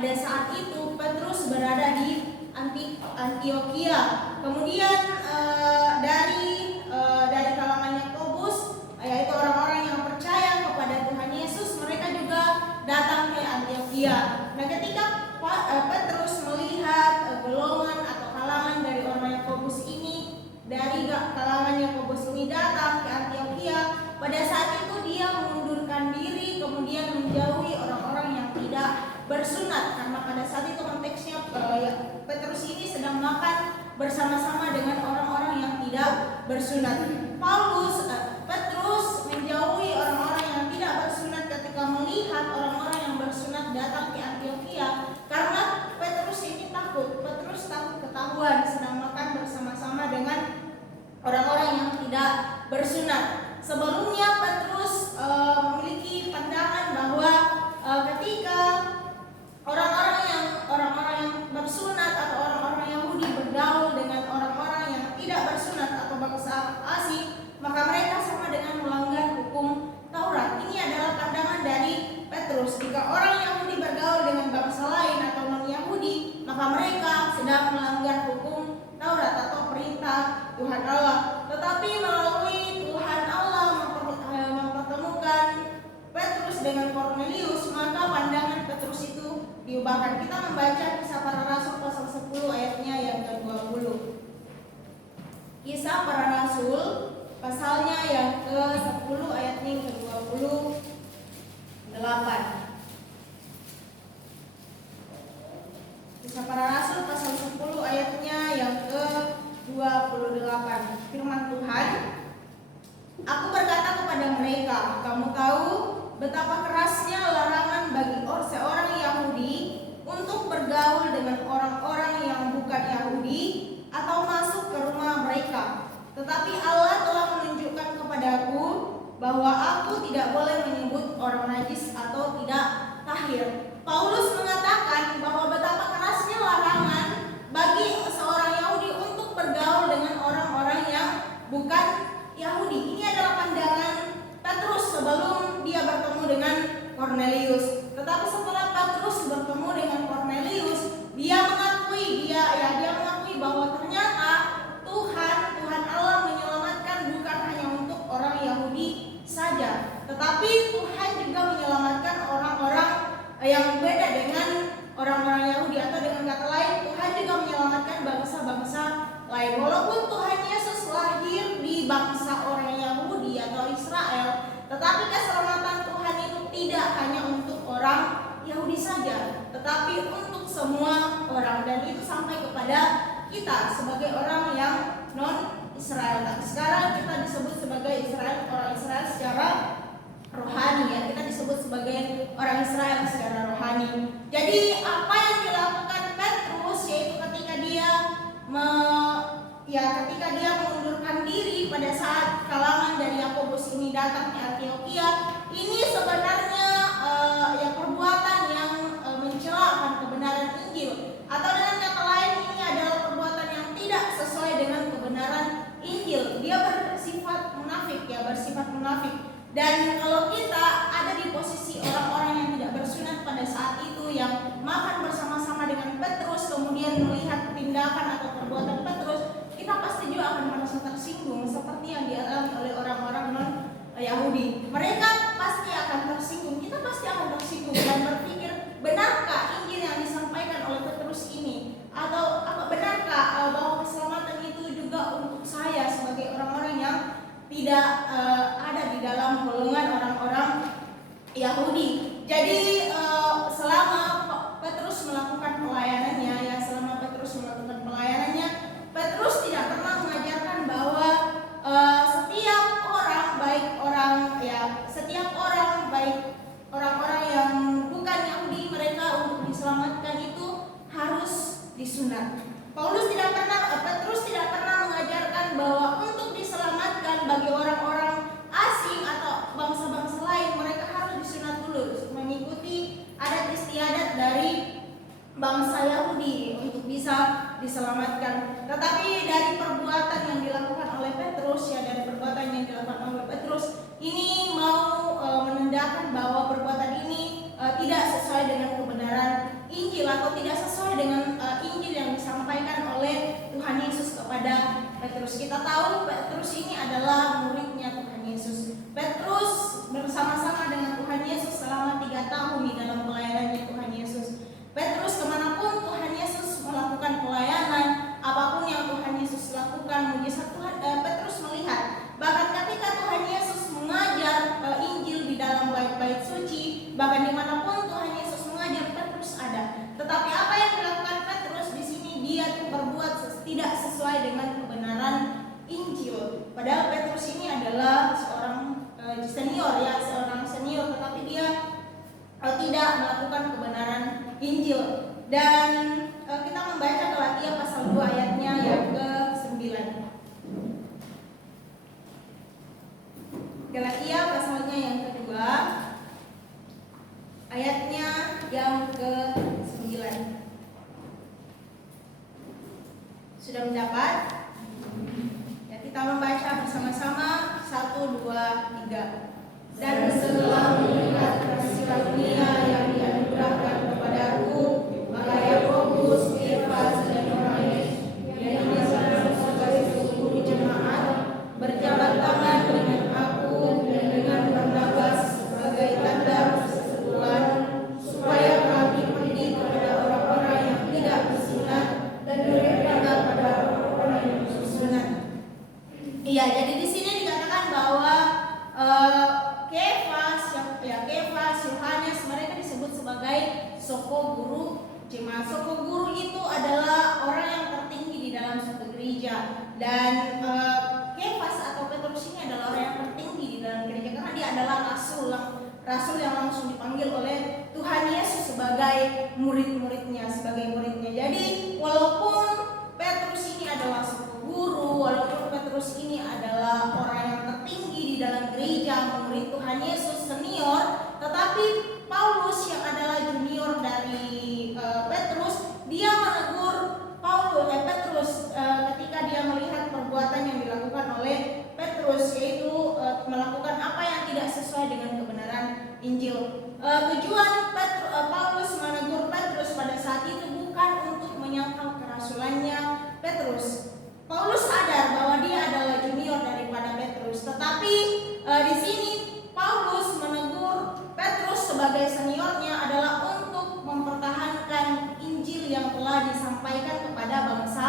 pada saat itu Petrus berada di Antioquia. Kemudian dari kalangan Yakobus, yaitu orang-orang yang percaya kepada Tuhan Yesus, mereka juga datang ke Antioquia. Nah, ketika Petrus melihat golongan atau kalangan dari orang Yakobus ini, dari kalangan Yakobus ini datang ke Antioquia, pada saat itu dia mengundurkan diri, kemudian menjauhi orang-orang yang tidak bersunat, karena pada saat itu konteksnya Petrus ini sedang makan bersama-sama dengan orang-orang yang tidak bersunat. Petrus menjauhi orang-orang yang tidak bersunat ketika melihat orang-orang yang bersunat datang ke Antioquia, karena Petrus ini takut. Petrus takut ketahuan sedang makan bersama-sama dengan orang-orang yang tidak bersunat. Sebelumnya Petrus memiliki pandangan bahwa ketika orang-orang yang bersunat atau orang-orang Yahudi bergaul dengan orang-orang yang tidak bersunat atau bangsa asing, maka mereka sama dengan melanggar hukum Taurat. Ini adalah pandangan dari Petrus. Jika orang Yahudi bergaul dengan bangsa lain atau non-Yahudi, maka mereka sedang melanggar hukum Taurat atau perintah Tuhan Allah. Tetapi melalui Tuhan Allah mempertemukan Petrus dengan Kornelius, maka pandangan Petrus itu diubahkan. Kita membaca Kisah Para Rasul pasal 10 ayatnya yang ke-20. Kisah Para Rasul pasalnya yang ke-10 ayatnya yang ke-28. Kisah Para Rasul pasal 10 ayatnya yang ke-28. Firman Tuhan, "Aku berkata kepada mereka, kamu tahu betapa kerasnya larangan bagi seorang Yahudi untuk bergaul dengan orang-orang yang bukan Yahudi atau masuk ke rumah mereka. Tetapi Allah telah menunjukkan kepadaku bahwa aku tidak boleh menyebut orang najis atau tidak tahir." Paulus mengatakan bahwa betapa kerasnya larangan bagi seorang Yahudi untuk bergaul dengan orang-orang yang bukan Yahudi. Ini adalah pandangan Petrus sebelum dia bertemu dengan Kornelius. Tetapi setelah Petrus bertemu dengan Kornelius, dia mengakui bahwa ternyata Tuhan Allah menyelamatkan bukan hanya untuk orang Yahudi saja, tetapi Tuhan juga menyelamatkan orang-orang yang beda dengan orang-orang Yahudi, atau dengan kata lain Tuhan juga menyelamatkan bangsa-bangsa lain. Walaupun Tuhan Yesus lahir di bangsa orang Yahudi atau Israel, tetapi keselamatan Tuhan itu tidak hanya untuk orang Yahudi saja, tetapi untuk semua orang, dan itu sampai kepada kita sebagai orang yang non-Israel. Tapi sekarang kita disebut sebagai orang Israel secara rohani, ya. Kita disebut sebagai orang Israel secara rohani. Jadi apa yang dilakukan Petrus, yaitu ketika dia mengundurkan diri pada saat kalangan dari Yakobus ini datang ke Antioquia, ini sebenarnya perbuatan yang mencela akan kebenaran Injil, atau dengan kata lain ini adalah perbuatan yang tidak sesuai dengan kebenaran Injil. Dia bersifat munafik. Dan kalau kita ada di posisi orang-orang yang tidak bersunat pada saat itu, yang makan bersama-sama dengan Petrus, kemudian melihat tindakan atau perbuatan Petrus, kita pasti juga akan merasa tersinggung seperti yang dialami oleh orang-orang non-Yahudi. Mereka pasti akan tersinggung, kita pasti akan tersinggung dan berpikir, benarkah Injil yang disampaikan oleh Petrus ini? Atau benarkah bahwa keselamatan itu juga untuk saya sebagai orang-orang yang tidak ada di dalam golongan orang-orang Yahudi? Jadi selama Petrus melakukan pelayanannya, Petrus tidak pernah mengajarkan bahwa setiap orang baik orang-orang yang bukan Yahudi, mereka untuk diselamatkan itu harus disunat. Petrus tidak pernah mengajarkan bahwa untuk diselamatkan bagi orang-orang asing atau bangsa-bangsa lain, mereka harus disunat dulu, mengikuti adat istiadat dari bangsa Yahudi untuk bisa diselamatkan. Tetapi dari perbuatan yang dilakukan oleh Petrus, ini mau menandakan bahwa perbuatan ini tidak sesuai dengan kebenaran Injil. Injil atau tidak sesuai dengan Injil yang disampaikan oleh Tuhan Yesus kepada Petrus. Kita tahu Petrus ini adalah muridnya Tuhan Yesus. Petrus bersama-sama dengan Tuhan Yesus selama 3 tahun di dalam pelayanannya Tuhan Yesus. Petrus kemanapun Tuhan Yesus melakukan pelayanan, apapun yang Tuhan Yesus lakukan, mujizat Tuhan, Petrus melihat. Bahkan ketika Tuhan Yesus mengajar Injil di dalam bait-bait suci, bahkan dimanapun Tuhan Yesus mengajar, Petrus ada. Tetapi apa yang dilakukan Petrus di sini, dia berbuat tidak sesuai dengan kebenaran Injil. Padahal Petrus ini adalah seorang senior, seorang senior, tetapi dia tidak melakukan kebenaran Injil. Dan kita membaca Galatia pasal 2 ayatnya yang ke-9. Galatia pasalnya yang kedua, ayatnya yang ke-9. Sudah mendapat? Ya, kita membaca bersama-sama 1, 2, 3. Dan setelah melihat kasih karunia yang dianugerahkan kepadaku, maka Yakobus, Kefas, dan Yohanes yang disana sebagai guru jemaat berjabat tangan dengan aku dan dengan Barnabas sebagai tanda persekutuan, supaya kami pergi kepada orang-orang yang tidak bersunat dan mereka kepada orang-orang yang bersunat. Iya, jadi di sini dikatakan bahwa Kefas, Yohanes, mereka disebut sebagai soko guru jemaat. Soko guru itu adalah orang yang tertinggi di dalam suatu gereja, dan Kefas atau Petrus ini adalah orang yang tertinggi di dalam gereja karena dia adalah rasul yang langsung dipanggil oleh Tuhan Yesus sebagai muridnya. Jadi walaupun Petrus ini adalah soko guru, walaupun Petrus ini adalah orang yang tertinggi di dalam gereja, murid Tuhan Yesus senior, tetapi Paulus yang adalah junior dari Petrus, dia menegur Petrus ketika dia melihat perbuatan yang dilakukan oleh Petrus, yaitu melakukan apa yang tidak sesuai dengan kebenaran Injil. Tujuan Paulus menegur Petrus pada saat itu bukan untuk menyangkal kerasulannya Petrus. Paulus sadar bahwa dia adalah junior daripada Petrus, tetapi di sini Paulus menegur Petrus sebagai seniornya adalah untuk mempertahankan Injil yang telah disampaikan kepada bangsa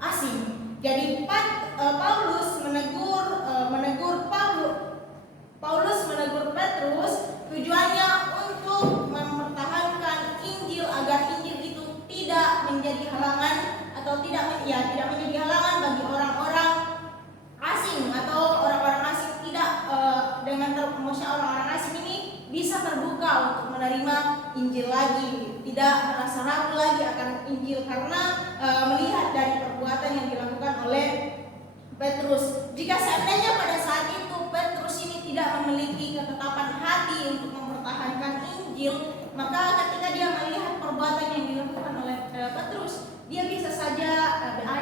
asing. Jadi Paulus menegur Petrus tujuannya untuk mempertahankan Injil agar Injil itu tidak menjadi halangan atau tidak menjadi halangan bagi orang-orang asing, atau orang-orang asing tidak orang-orang asing ini bisa terbuka untuk menerima Injil lagi, tidak merasa ragu lagi akan Injil karena melihat dari perbuatan yang dilakukan oleh Petrus. Jika seandainya pada saat itu Petrus ini tidak memiliki ketetapan hati untuk mempertahankan Injil, maka ketika dia melihat perbuatan yang dilakukan oleh Petrus, dia bisa saja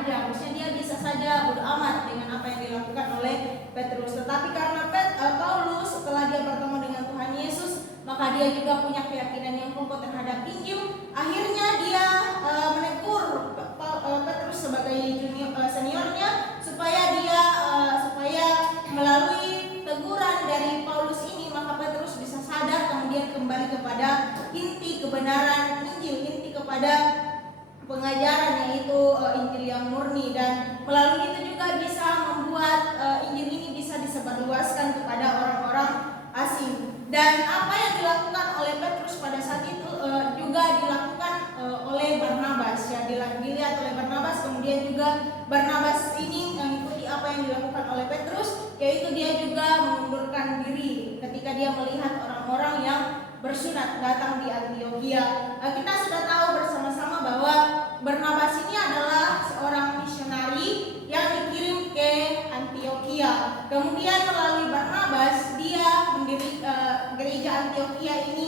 maksudnya dia bisa saja bodo amat dengan apa yang dilakukan oleh Petrus. Tetapi karena Paulus setelah dia bertemu dengan Tuhan Yesus, maka dia juga punya keyakinan yang kokoh terhadap Injil. Akhirnya dia menegur Petrus sebagai seniornya supaya melalui teguran dari Paulus ini, maka Petrus bisa sadar kemudian kembali kepada inti kebenaran Injil, inti kepada pengajaran, yaitu Injil yang murni, dan melalui itu juga bisa membuat Injil ini bisa disebarluaskan kepada orang-orang asing. Dan apa yang dilakukan oleh Petrus pada saat itu juga dilakukan oleh Barnabas, ya, dilihat oleh Barnabas. Kemudian juga Barnabas ini mengikuti apa yang dilakukan oleh Petrus, yaitu dia juga mengundurkan diri ketika dia melihat orang-orang yang bersunat datang di Antioquia. Kita sudah tahu bersama-sama bahwa Barnabas ini adalah seorang misionari yang dikirim ke Antioquia. Kemudian melalui Barnabas dia gereja Antioquia ini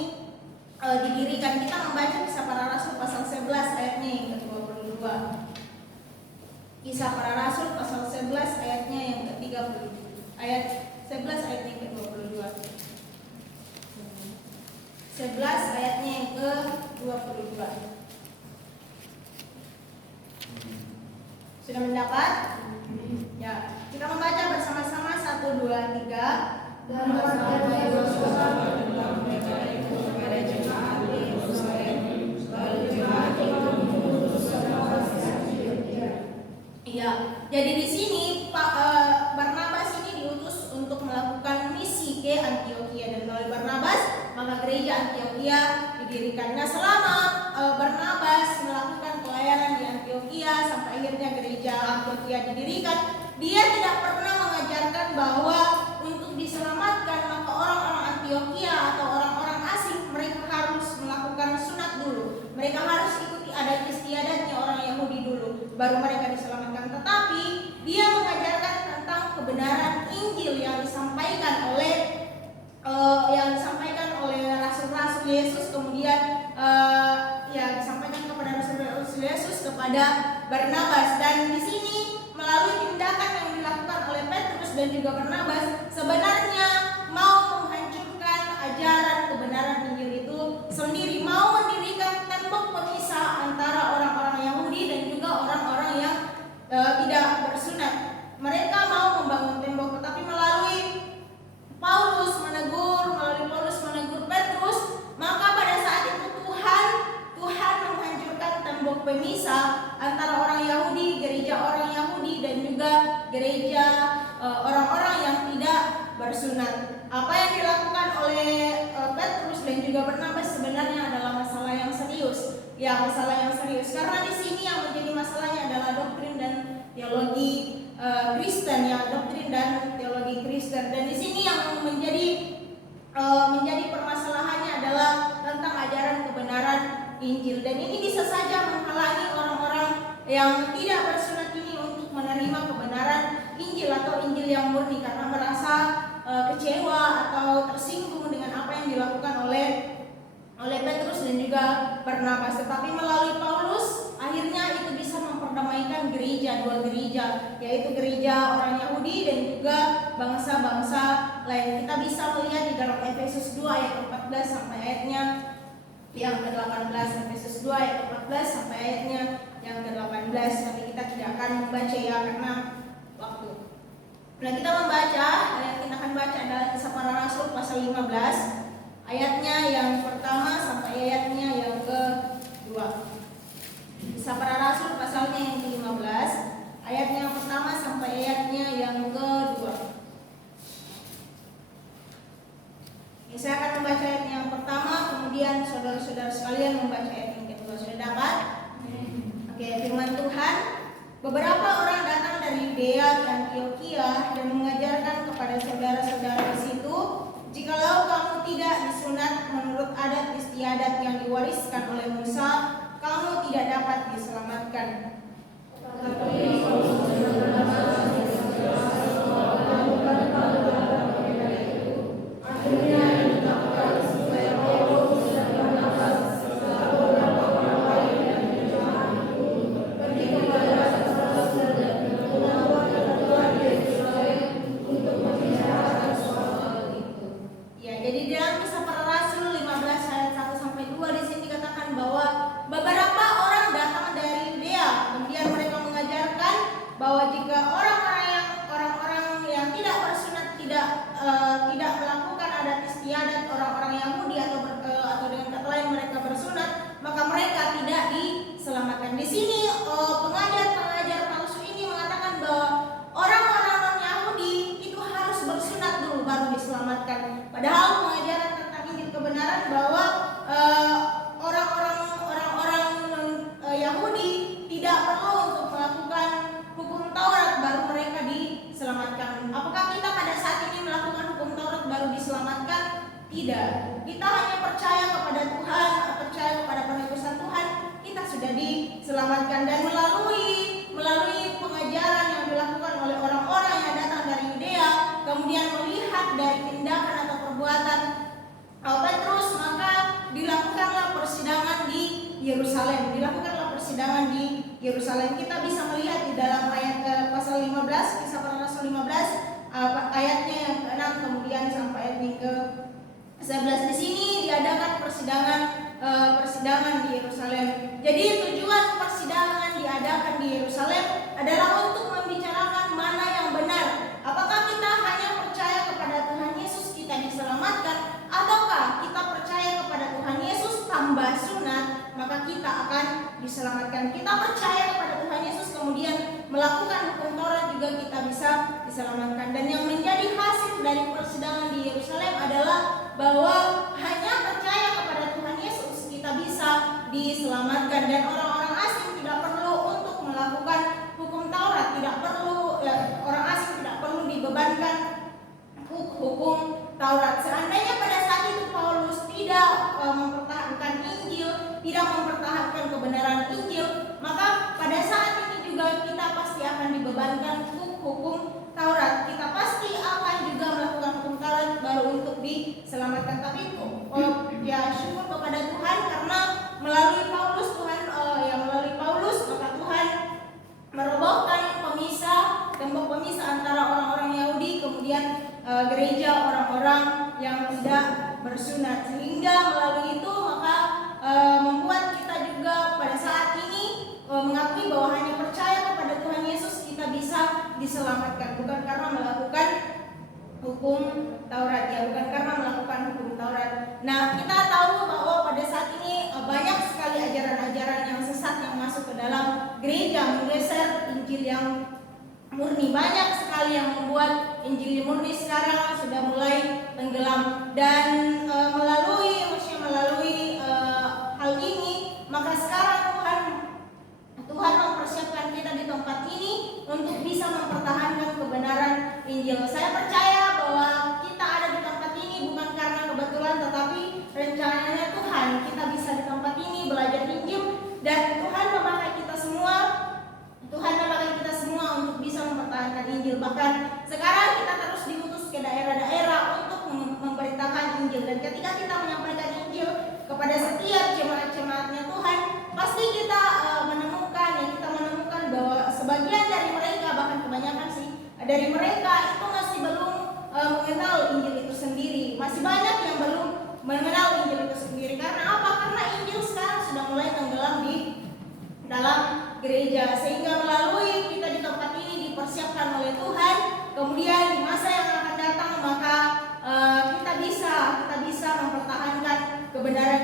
didirikan. Kita membaca Kisah Para Rasul pasal 11 ayatnya yang ke-22. Kisah Para Rasul pasal 11 ayatnya yang ke-30. Ayat 11 ayatnya yang ke-22. 11 ayatnya yang ke-22. Sudah mendapat? Ya, kita membaca bersama-sama 1, 2, 3. Dan berkata Yosua tentang mereka itu kepada jemaat di Yerusalem, lalu jemaat itu mengutus Barnabas ke Antiokhia. Iya, jadi di sini Barnabas ini diutus untuk melakukan misi ke Antiokhia, dan melalui Barnabas maka gereja Antiokhia didirikan. Nah, selama Barnabas melakukan pelayanan di Antiokhia sampai akhirnya gereja Antiokhia didirikan, dia tidak pernah mengajarkan bahwa untuk diselamatkan maka orang-orang Antiokhia atau orang-orang asing mereka harus melakukan sunat dulu. Mereka harus ikuti adat istiadatnya orang Yahudi dulu, baru mereka diselamatkan. Tetapi dia mengajarkan tentang kebenaran Injil yang disampaikan oleh rasul-rasul Yesus, kemudian disampaikan kepada rasul-rasul Yesus kepada Barnabas. Dan di sini melalui tindakan yang dilakukan oleh Petrus dan juga Barnabas sebenarnya mau menghancurkan ajaran kebenaran Injil itu sendiri, mau mendirikan tembok pemisah antara orang-orang Yahudi dan juga orang-orang yang tidak bersunat. Mereka mau membangun tembok, tetapi melalui Paulus menegur Petrus, maka pada saat itu Tuhan menghancurkan tembok pemisah antara orang Yahudi, gereja orang Yahudi, dan juga gereja orang-orang yang tidak bersunat. Apa yang dilakukan oleh Petrus dan juga Barnabas sebenarnya adalah masalah yang serius. Ya, masalah yang serius. Karena di sini yang menjadi masalahnya adalah doktrin dan teologi Kristen, ya, doktrin dan teologi Kristen. Dan di sini yang menjadi permasalahannya adalah tentang ajaran kebenaran Injil. Dan ini bisa saja menghalangi orang-orang yang tidak bersunat ini untuk menerima kebenaran Injil atau Injil yang murni, karena merasa kecewa atau tersinggung dengan apa yang dilakukan oleh Petrus dan juga Barnabas. Tetapi melalui Paulus akhirnya itu bisa memperdamaikan dua gereja, yaitu gereja orang Yahudi dan juga bangsa-bangsa lain. Kita bisa melihat di dalam Efesus 2 ayat 14 sampai ayatnya yang ke-18, Efesus 2 ayat 14 sampai ayatnya yang ke-18. Tapi kita tidak akan membaca ya karena waktu. Nah, kita membaca, ayat kita akan baca adalah Kisah Para Rasul pasal 15 ayatnya yang pertama sampai ayatnya yang ke-2. Kisah Para Rasul pasalnya yang ke-15 ayatnya yang pertama sampai ayatnya yang ke-2. Saya akan membaca ayat yang pertama, kemudian saudara-saudara sekalian membaca ayat yang kedua. Sudah dapat? Oke, firman Tuhan. Beberapa orang datang dari Yudea dan Antiokhia dan mengajarkan kepada saudara-saudara di situ, jikalau kamu tidak disunat menurut adat istiadat yang diwariskan oleh Musa, kamu tidak dapat diselamatkan. Tidak, kita hanya percaya kepada Tuhan, percaya kepada penebusan Tuhan, kita sudah diselamatkan. Dan melalui pengajaran yang dilakukan oleh orang-orang yang datang dari Yudea, kemudian melihat dari tindakan atau perbuatan Petrus, maka dilakukanlah persidangan di Yerusalem. Kita bisa melihat di dalam ayat pasal 15, Kisah Para Rasul 15, ayatnya yang ke-6 kemudian sampai ayat yang ke-11. Di sini diadakan persidangan di Yerusalem. Jadi tujuan persidangan diadakan di Yerusalem adalah untuk membicarakan mana yang benar. Apakah kita hanya percaya kepada Tuhan Yesus kita diselamatkan, ataukah kita percaya kepada Tuhan Yesus tambah sunat maka kita akan diselamatkan. Kita percaya kepada Tuhan Yesus kemudian melakukan hukum Taurat juga kita bisa diselamatkan. Dan yang menjadi hasil dari persidangan di Yerusalem adalah bahwa hanya percaya kepada Tuhan Yesus kita bisa diselamatkan, dan orang-orang asing tidak perlu untuk melakukan hukum Taurat, tidak perlu orang asing tidak perlu dibebankan hukum Taurat. Seandainya pada saat itu Paulus tidak mempertahankan Injil, tidak mempertahankan kebenaran Injil, maka pada saat ini juga kita pasti akan dibebankan hukum Taurat. Kita pasti akan juga melakukan hukum Taurat baru untuk diselamatkan. Tapi ya syukur kepada Tuhan karena melalui Paulus maka Tuhan merobohkan tembok pemisah antara orang-orang Yahudi kemudian gereja orang-orang yang tidak bersunat, sehingga melalui itu maka membuat kita juga pada saat ini mengakui bahwa hanya percaya kepada Tuhan Yesus kita bisa diselamatkan, bukan karena melakukan hukum Taurat, ya, bukan karena melakukan hukum Taurat. Nah, kita tahu bahwa pada saat ini banyak sekali ajaran-ajaran yang sesat yang masuk ke dalam gereja, menggeser Injil yang murni. Banyak sekali yang membuat Injil murni sekarang sudah mulai tenggelam, dan melalui hal ini maka sekarang Tuhan mempersiapkan kita di tempat ini untuk bisa mempertahankan kebenaran Injil. Saya percaya bahwa kita ada di tempat ini bukan karena kebetulan, tetapi rencananya Tuhan kita bisa di tempat ini belajar Injil, dan Tuhan memakai kita semua untuk bisa mempertahankan Injil. Bahkan sekarang kita terus diutus ke daerah-daerah untuk memberitakan Injil, dan ketika kita menyampaikan Injil kepada setiap jemaat-jemaatnya Tuhan, pasti kita menemukan bahwa sebagian dari mereka, bahkan kebanyakan sih dari mereka itu masih belum mengenal Injil itu sendiri. Masih banyak yang belum mengenal Injil itu sendiri. Karena apa? Karena Injil sekarang sudah mulai tenggelam di dalam gereja, sehingga melalui kita di tempat ini dipersiapkan oleh Tuhan. Kemudian di masa yang akan datang maka kita bisa mempertahankan kebenaran